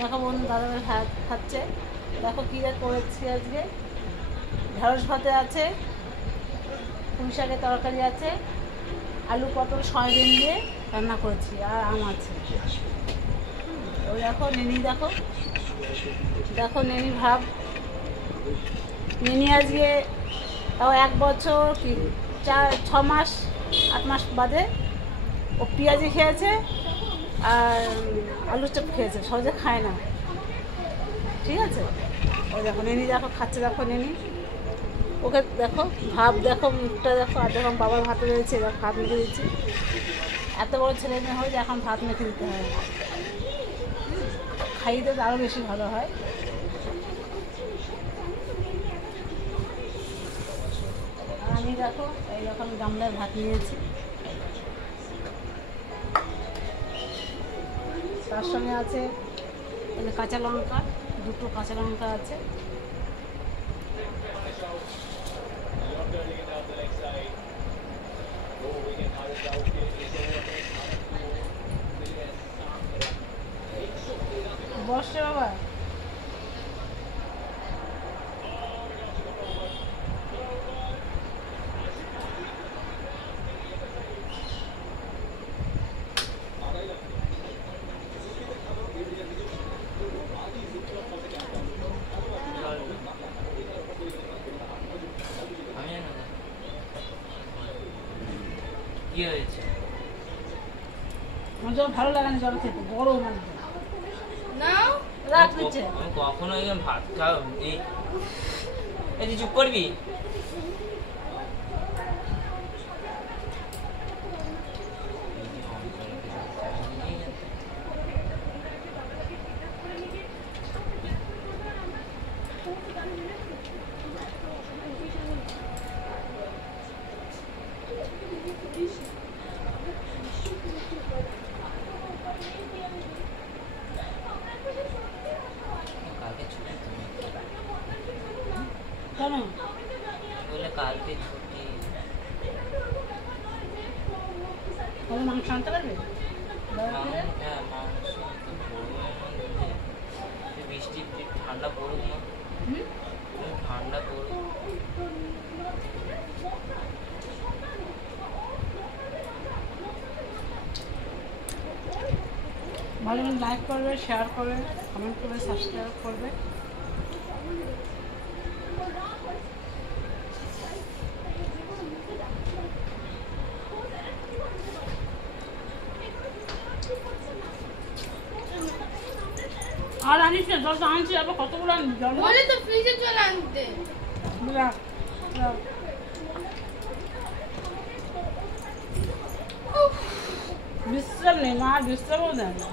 দেখো বন্ধু দাদাভাই ভাত খাচ্ছে। দেখো কী করেছি আজকে। ঢেঁড়স ভাতে আছে, পুঁই শাকের তরকারি আছে, আলু পটল সয়াবিন দিয়ে রান্না করেছি, আর আম আছে। ওই দেখো নেনি, দেখো দেখো নেনি ভাব। নেনি আজকে তাও 1 বছর কি 6 মাস 8 মাস বাদে ও পেঁয়াজি খেয়েছে আর আলুর চপ খেয়েছে, সহজে খায় না, ঠিক আছে। ওই দেখো নেনি, দেখো খাচ্ছে, দেখো নেনি। ওকে দেখো ভাব, দেখো মুখটা দেখো। আর যখন বাবার ভাতে রয়েছে, দেখো ভাত মেখে দিচ্ছি। এত বড় ছেলে মেয়ে হয়ে যে এখন ভাত মেখে দিতে হয়, খাইতে আরও বেশি ভালো হয়। আর আমি দেখো এইরকম গামলায় ভাত নিয়েছি, তার সঙ্গে আছে কাঁচা লঙ্কা, 2টো কাঁচা লঙ্কা আছে। বসে বাবা, কি হয়েছে? আমার যখন ভালো লাগে না জল খেতে, বড় মানে না রাখ দিচ্ছে। আমি কখনো ভাত খাও এই চুপ করবি? কেন বলে কালকে ছুটি, মাংস আনতে পারবে? হ্যাঁ মাংস বৃষ্টি ঠান্ডা পড়ুক না, ঠান্ডা পড়ুক। ভালো লাইক করবে, শেয়ার করবে, কমেন্ট করবে, সাবস্ক্রাইব করবে। আর আনিস না, জল তো আনছি, আবার কতগুলো আনবি জল? বলে তো ফ্রিজে জল আনতে। রাখ, রাখ। বিশ্রাম নেই মা, বিশ্রামও দেয় না।